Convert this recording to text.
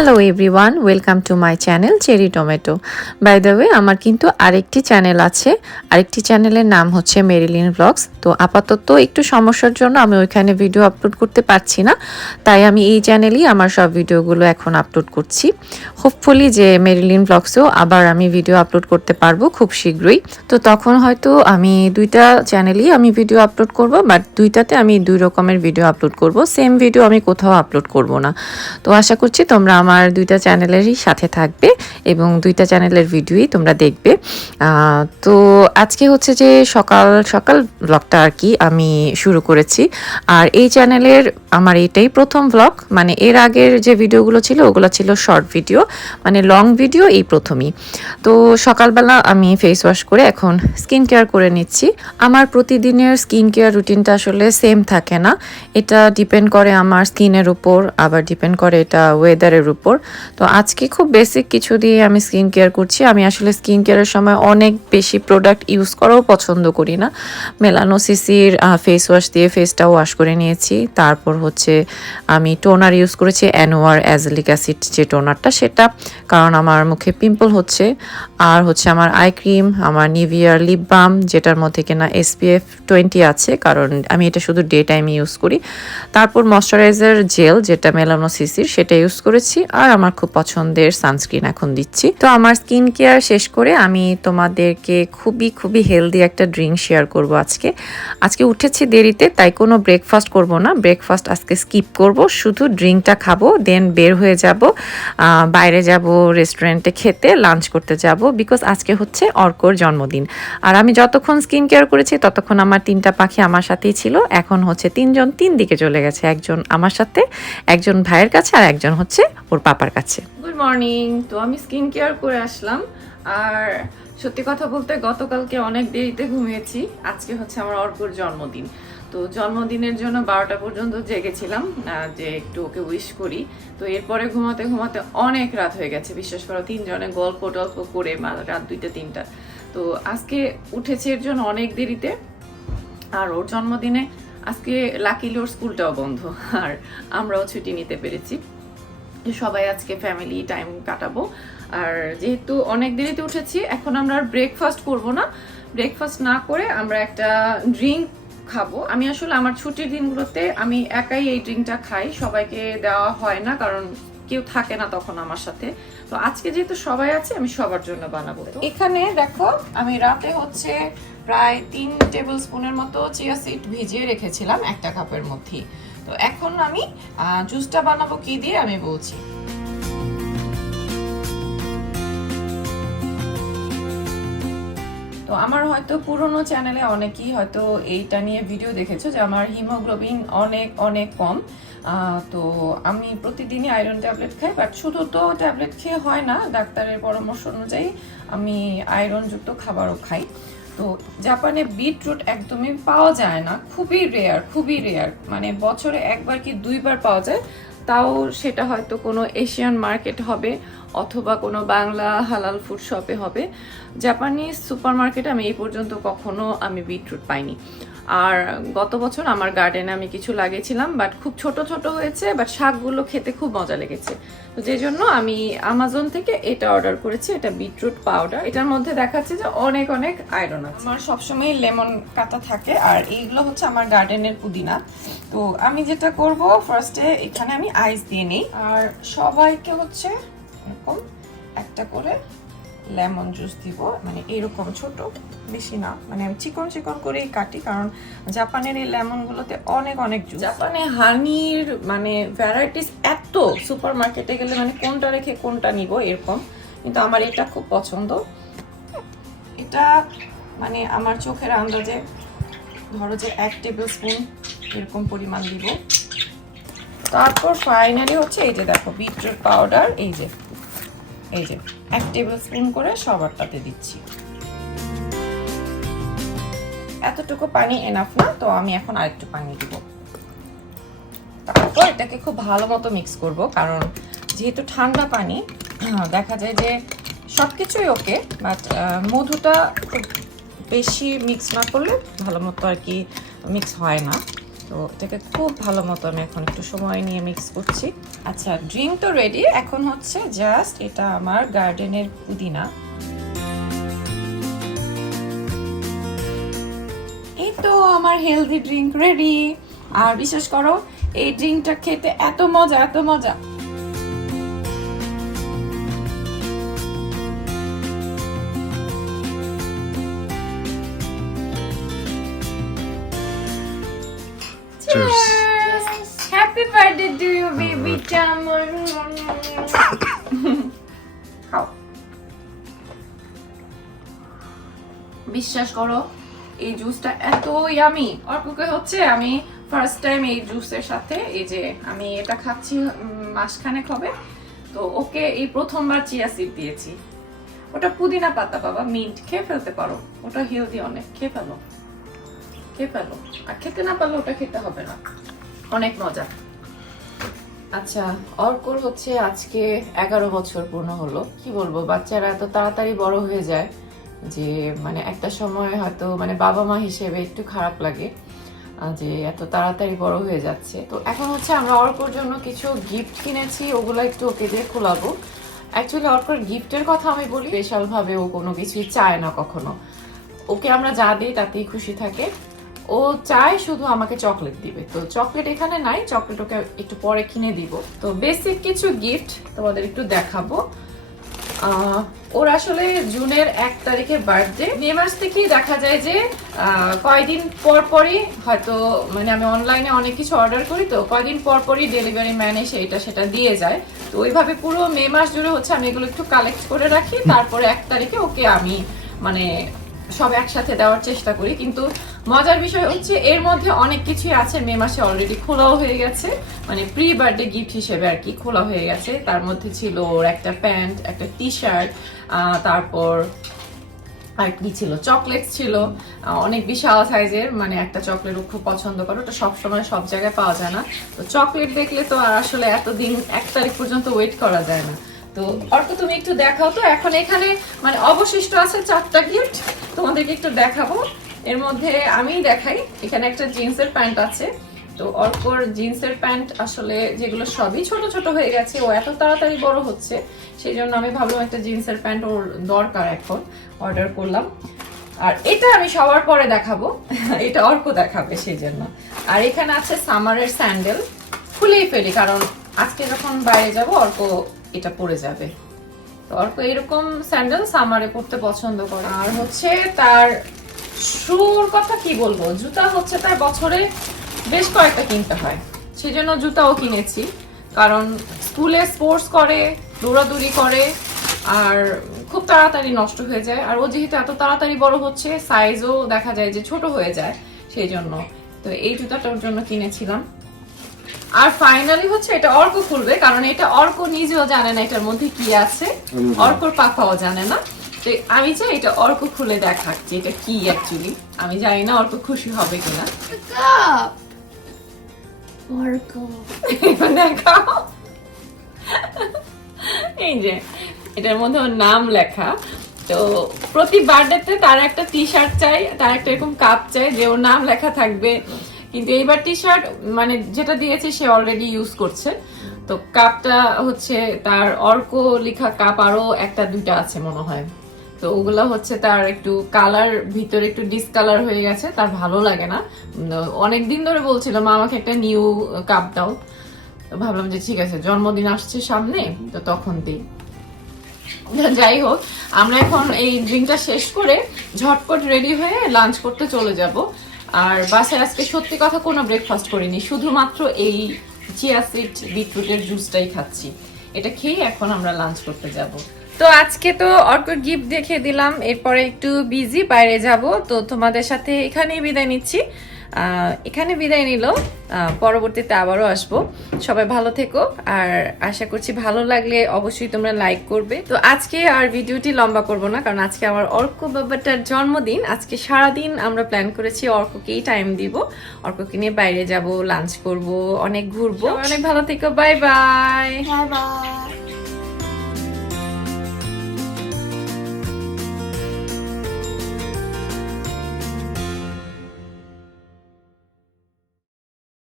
Hello everyone, welcome to my channel cherry tomato. By the way, আমার কিন্তু আরেকটি channel আছে। আরেকটি চ্যানেলের নাম হচ্ছে মেরিলিন ব্লগস। তো আপাতত একটু সমস্যার জন্য আমি ওইখানে ভিডিও আপলোড করতে পারছি না, তাই আমি এই চ্যানেলেই আমার সব ভিডিওগুলো এখন আপলোড করছি। হোপফুলি যে মেরিলিন ব্লগসেও আবার আমি ভিডিও আপলোড করতে পারবো খুব শীঘ্রই। তো তখন হয়তো আমি দুইটা চ্যানেলেই আমি ভিডিও আপলোড করব, বাট দুইটাতে আমি দুই রকমের ভিডিও আপলোড করব, সেম ভিডিও আমি কোথাও আপলোড করব না। তো আশা করছি তোমরা আমার দুইটা চ্যানেলেরই সাথে থাকবে এবং দুইটা চ্যানেলের ভিডিওই তোমরা দেখবে। তো আজকে হচ্ছে যে সকাল সকাল ব্লগটা আর কি আমি শুরু করেছি। আর এই চ্যানেলের আমার এটাই প্রথম ব্লগ, মানে এর আগের যে ভিডিওগুলো ছিল ওগুলো ছিল শর্ট ভিডিও, মানে লং ভিডিও এই প্রথমই। তো সকালবেলা আমি ফেস ওয়াশ করে এখন স্কিন কেয়ার করে নিচ্ছি। আমার প্রতিদিনের স্কিন কেয়ার রুটিনটা আসলে সেম থাকে না, এটা ডিপেন্ড করে আমার স্কিনের উপর, আবার ডিপেন্ড করে এটা ওয়েদারের উপর। তো আজকে খুব বেসিক কিছু দিয়ে আমি স্কিন কেয়ার করছি। আমি আসলে স্কিন কেয়ারের সময় অনেক বেশি প্রোডাক্ট ইউজ করাও পছন্দ করি না। মেলানোসিসির ফেস ওয়াশ দিয়ে ফেসটা ওয়াশ করে নিয়েছি। তারপর হচ্ছে আমি টোনার ইউজ করেছি, অ্যানোয়ার অ্যাজেলিক অ্যাসিড যে টোনারটা, সেটা কারণ আমার মুখে পিম্পল হচ্ছে। আর হচ্ছে আমার আই ক্রিম, আমার নিভিয়ার লিপ বাম, যেটার মধ্যে কিনা SPF 20 আছে, কারণ আমি এটা শুধু ডে টাইমে ইউজ করি। তারপর ময়শ্চারাইজার জেল, যেটা মেলানোসিসির, সেটা ইউজ করেছি। আর আমার খুব পছন্দের সানস্ক্রিন এখন দিচ্ছি। তো আমার স্কিন কেয়ার শেষ করে আমি তোমাদেরকে খুবই খুবই হেলদি একটা ড্রিঙ্ক শেয়ার করব আজকে। আজকে উঠেছি দেরিতে, তাই কোনো ব্রেকফাস্ট করব না, ব্রেকফাস্ট আজকে স্কিপ করব, শুধু ড্রিঙ্কটা খাবো, দেন বের হয়ে যাব, বাইরে যাব রেস্টুরেন্টে খেতে, লাঞ্চ করতে যাব, বিকজ আজকে হচ্ছে অর্কর জন্মদিন। আর আমি যতক্ষণ স্কিন কেয়ার করেছি ততক্ষণ আমার 3টা পাখি আমার সাথেই ছিল। এখন হচ্ছে 3জন 3 দিকে চলে গেছে, একজন আমার সাথে, একজন ভাইয়ের কাছে, আর একজন হচ্ছে ওর পাপার কাছে। Good morning. তো আমি স্কিন কেয়ার করে আসলাম। আর সত্যি কথা বলতে গতকালকে অনেক দেরিতে ঘুমিয়েছি। আজকে হচ্ছে আমার অর্কর জন্মদিন। তো জন্মদিনের জন্য 12টা পর্যন্ত জেগেছিলাম যে একটু ওকে উইশ করি। তো এরপরে ঘুমাতে ঘুমাতে অনেক রাত হয়ে গেছে, বিশ্বাস করো। 3জনে গল্প টল্প করে রাত 2টা 3টা। তো আজকে উঠেছি এর জন্য অনেক দেরিতে। আর ওর জন্মদিনে আজকে লাকিলি ওর স্কুলটাও বন্ধ, আর আমরাও ছুটি নিতে পেরেছি। সবাই আজকে ফ্যামিলি টাইম কাটাবো। আর যেহেতু অনেক দেরিতে উঠেছি, এখন আমরা আর ব্রেকফাস্ট করব না। ব্রেকফাস্ট না করে আমরা একটা ড্রিঙ্ক খাবো। আমি আসলে আমার ছুটির দিনগুলোতে আমি একাই এই ড্রিঙ্কটা খাই, সবাইকে দেওয়া হয় না, কারণ কেউ থাকে না তখন আমার সাথে। তো আজকে যেহেতু সবাই আছে, আমি সবার জন্য বানাবো। এখানে দেখো, আমি রাতে হচ্ছে প্রায় 3 টেবিল স্পুনের মতো চিয়া সিড ভিজিয়ে রেখেছিলাম একটা কাপের মধ্যে। তো এখন আমি জুসটা বানাবো কি দিয়ে আমি বলছি। তো আমার হয়তো পুরনো চ্যানেলে অনেকেই হয়তো এইটা নিয়ে ভিডিও দেখেছো যে আমার হিমোগ্লোবিন অনেক অনেক কম। তো আমি প্রতিদিনই আয়রন ট্যাবলেট খাই, বাট শুধু তো ট্যাবলেট খেয়ে হয় না, ডাক্তারের পরামর্শ অনুযায়ী আমি আয়রনযুক্ত খাবারও খাই। তো জাপানে বিটরুট একদমই পাওয়া যায় না, খুবই রেয়ার, খুবই রেয়ার, মানে বছরে একবার কি 2বার পাওয়া যায়, তাও সেটা হয়তো কোনো এশিয়ান মার্কেট হবে অথবা কোনো বাংলা হালাল ফুড শপে হবে। জাপানিজ সুপার মার্কেটে আমি এই পর্যন্ত কখনো আমি বিটরুট পাইনি। আর গত বছর আমার গার্ডেনে আমি কিছু লাগিয়েছিলাম, বাট খুব ছোট ছোট হয়েছে, বাট শাকগুলো খেতে খুব মজা লেগেছে। তো যে জন্য আমি আমাজন থেকে এটা অর্ডার করেছি, এটা বিটরুট পাউডার। এটার মধ্যে দেখাচ্ছে যে অনেক অনেক আয়রন আছে। আমার সবসময় লেমন কাটা থাকে, আর এইগুলো হচ্ছে আমার গার্ডেনের পুদিনা। তো আমি যেটা করব, ফার্স্টে এখানে আমি আইস দিয়ে নিই, আর সবাইকে হচ্ছে এরকম একটা করে লেমন জুস দিব, মানে এরকম ছোট, বেশি না, মানে আমি চিকন চিকন করেই কাটি, কারণ জাপানের এই লেমন গুলোতে অনেক অনেক জুস। জাপানে হানির মানে ভ্যারাইটিস এত, সুপার মার্কেটে গেলে মানে কোনটা রেখে কোনটা নিব এরকম। কিন্তু আমার এটা খুব পছন্দ। এটা মানে আমার চোখের আন্দাজে ধরো যে 1 টেবিল স্পুন এরকম পরিমাণ দিব। তারপর ফাইনালি হচ্ছে এই যে দেখো বিটরুট পাউডার, এই যে 1 টেবিল স্পুন করে সবারটাতে দিচ্ছি। এতটুকু পানি এনাফ না, তো আমি এখন আরেকটু পানি দিব। তারপর এটাকে খুব ভালো মতো মিক্স করব, কারণ যেহেতু ঠান্ডা পানি, দেখা যায় যে সবকিছুই ওকে, বাট মধুটা খুব বেশি মিক্স না করলে ভালো মতো আর কি মিক্স হয় না। তো এটাকে খুব ভালো মতো আমি এখন একটু সময় নিয়ে মিক্স করছি। আচ্ছা, ড্রিঙ্ক তো রেডি, এখন হচ্ছে জাস্ট এটা আমার গার্ডেনের পুদিনা। এই তো আমার হেলদি ড্রিঙ্ক রেডি। আর বিশেষ করো এই ড্রিঙ্কটা খেতে এত মজা, এত মজা। Happy birthday to you, baby Chamar. খাও। বিশ্বাস করো এই জুসটা এত ইয়ামি। অর্ককে হচ্ছে আমি ফার্স্ট টাইম এই জুসের সাথে এই যে আমি এটা খাচ্ছি মাসখানেক হবে, তো ওকে এই প্রথমবার চিয়া সিড দিয়েছি। ওটা পুদিনা পাতা বাবা, মিন্ট, খেয়ে ফেলতে পারো, ওটা হেলদি অনেক, খেয়ে ফেলো, খেয়ে ফেলো। আর খেতে না পারলে ওটা খেতে হবে না, অনেক মজা। আচ্ছা, অর্কর হচ্ছে আজকে 11 বছর পূর্ণ হলো। কি বলবো, বাচ্চারা এত তাড়াতাড়ি বড় হয়ে যায় যে মানে একটা সময় হয়তো মানে বাবা মা হিসেবে একটু খারাপ লাগে যে এত তাড়াতাড়ি বড় হয়ে যাচ্ছে। তো এখন হচ্ছে আমরা অর্কর জন্য কিছু গিফট কিনেছি, ওগুলো একটু ওকে দিয়ে খোলাবো। অ্যাকচুয়ালি অর্কর গিফটের কথা আমি বলি, স্পেশাল ভাবে ও কোনো কিছুই চায় না কখনো। ওকে আমরা যা দিই তাতেই খুশি থাকে। ও চায় শুধু আমাকে চকলেট দিবে, তো চকলেট এখানে নাই, চকলেট ওকে একটু পরে কিনে দিব। তো বেসিক কিছু গিফট তোমাদের একটু দেখাবো। ওর আসলে জুনের 1 তারিখে বার্থডে। মে মাস থেকেই দেখা যায় যে কয়েকদিন পর পরই হয়তো মানে আমি অনলাইনে অনেক কিছু অর্ডার করি, তো কয়েকদিন পর পরই ডেলিভারি ম্যান এসে এটা সেটা দিয়ে যায়। তো ওইভাবে পুরো মে মাস জুড়ে হচ্ছে আমি এগুলো একটু কালেক্ট করে রাখি, তারপরে 1 তারিখে ওকে আমি মানে সব একসাথে দেওয়ার চেষ্টা করি। কিন্তু মজার বিষয় হচ্ছে এর মধ্যে অনেক কিছুই আছে মে মাসে অলরেডি খোলাও হয়ে গেছে, মানে প্রি বার্থডে গিফট হিসেবে আর কি খোলা হয়ে গেছে। তার মধ্যে ছিল ওর একটা প্যান্ট, একটা টি শার্ট, তারপর আর কি ছিল, চকলেট ছিল অনেক বিশাল সাইজের, মানে একটা চকলেট ও খুব পছন্দ করে, ওটা সবসময় সব জায়গায় পাওয়া যায় না। তো চকলেট দেখলে তো আর আসলে এতদিন 1 তারিখ পর্যন্ত ওয়েট করা যায় না। তো অর্ক তুমি একটু দেখাও তো, এখন এখানে মানে অবশিষ্ট আছে 4টা গিফট, তোমাদেরকে একটু দেখাবো। এর মধ্যে আমি দেখাই, এখানে একটা জিন্সের প্যান্ট আছে। তো অর্কর জিন্সের প্যান্ট আসলে যেগুলো সবই ছোট ছোট হয়ে গেছে, ও এত তাড়াতাড়ি বড় হচ্ছে, সেই জন্য আমি ভাবলাম একটা জিন্সের প্যান্ট ওর দরকার, এখন অর্ডার করলাম। আর এটা আমি সবার পরে দেখাবো, এটা অর্ক দেখাবে সেই জন্য। আর এখানে আছে সামারের স্যান্ডেল, খুলেই ফেলি কারণ আজকে যখন বাইরে যাব অর্ক এটা পরে যাবে। তো অর্ক এরকম স্যান্ডেল সামারে পরতে পছন্দ করে। আর হচ্ছে তার শুর কথা কি বলবো, জুতা হচ্ছে তার বছরে বেশ কয়েকটা কিনতে হয়, সেই জন্য জুতাও কিনেছি। কারণ স্কুলে স্পোর্টস করে, দৌড়াদৌড়ি করে, আর খুব তাড়াতাড়ি নষ্ট হয়ে যায়। আর ও যেহেতু এত তাড়াতাড়ি বড় হচ্ছে, সাইজও দেখা যায় যে ছোট হয়ে যায়, সেই জন্য তো এই জুতাটার জন্য কিনেছিলাম। আর ফাইনালি হচ্ছে এটা অর্ক খুলবে, কারণ এটা অর্ক নিজেও জানে না এটার মধ্যে কি আছে, অর্কর পাপাও জানে না। তো আমি চাই এটা অর্ক খুলে দেখাক যে এটা কি অ্যাকচুয়ালি। আমি জানি না অর্ক খুশি হবে কিনা। দেখাও, এই যে এটার মধ্যে ওর নাম লেখা। তো প্রতি বার্থডেতে তার একটা টি শার্ট চাই, তার একটা এরকম কাপ চাই যে ওর নাম লেখা থাকবে। কিন্তু এইবার টি শার্ট মানে যেটা দিয়েছে সে অলরেডি ইউজ করছে, তো কাপটা হচ্ছে তার অর্ক লেখা কাপ আরো 1-2টা আছে মনে হয়। তো ওগুলো হচ্ছে তার একটু কালার ভিতরে একটু ডিসকালার হয়ে গেছে, তার ভালো লাগে না। অনেকদিন ধরে বলছিল মা আমাকে একটা নিউ কাপ দাও, ভাবলাম যে ঠিক আছে জন্মদিন আসছে সামনে, তো তখন দিই। যাই হোক, আমরা এখন এই ড্রিঙ্কটা শেষ করে ঝটপট রেডি হয়ে লাঞ্চ করতে চলে যাব। আর বাসায় আজকে সত্যি কথা কোনো ব্রেকফাস্ট করিনি, শুধুমাত্র এই চিয়া সিড বিটরুটের জুসটাই খাচ্ছি। এটা খেয়ে এখন আমরা লাঞ্চ করতে যাব। তো আজকে তো অর্ক গিফট দেখে দিলাম, এরপরে একটু বিজি, বাইরে যাব। তো তোমাদের সাথে এখানেই বিদায় নিচ্ছি, এখানে বিদায় নিল, পরবর্তীতে আবারও আসবো। সবাই ভালো থেকো, আর আশা করছি ভালো লাগলে অবশ্যই তোমরা লাইক করবে। তো আজকে আর ভিডিওটি লম্বা করব না, কারণ আজকে আমার অর্ক বাবাটার জন্মদিন। আজকে সারাদিন আমরা প্ল্যান করেছি অর্ককেই টাইম দিব, অর্ককে নিয়ে বাইরে যাব, লাঞ্চ করব, অনেক ঘুরবো। অনেক ভালো থেকো, বাই বাই। Bye bye.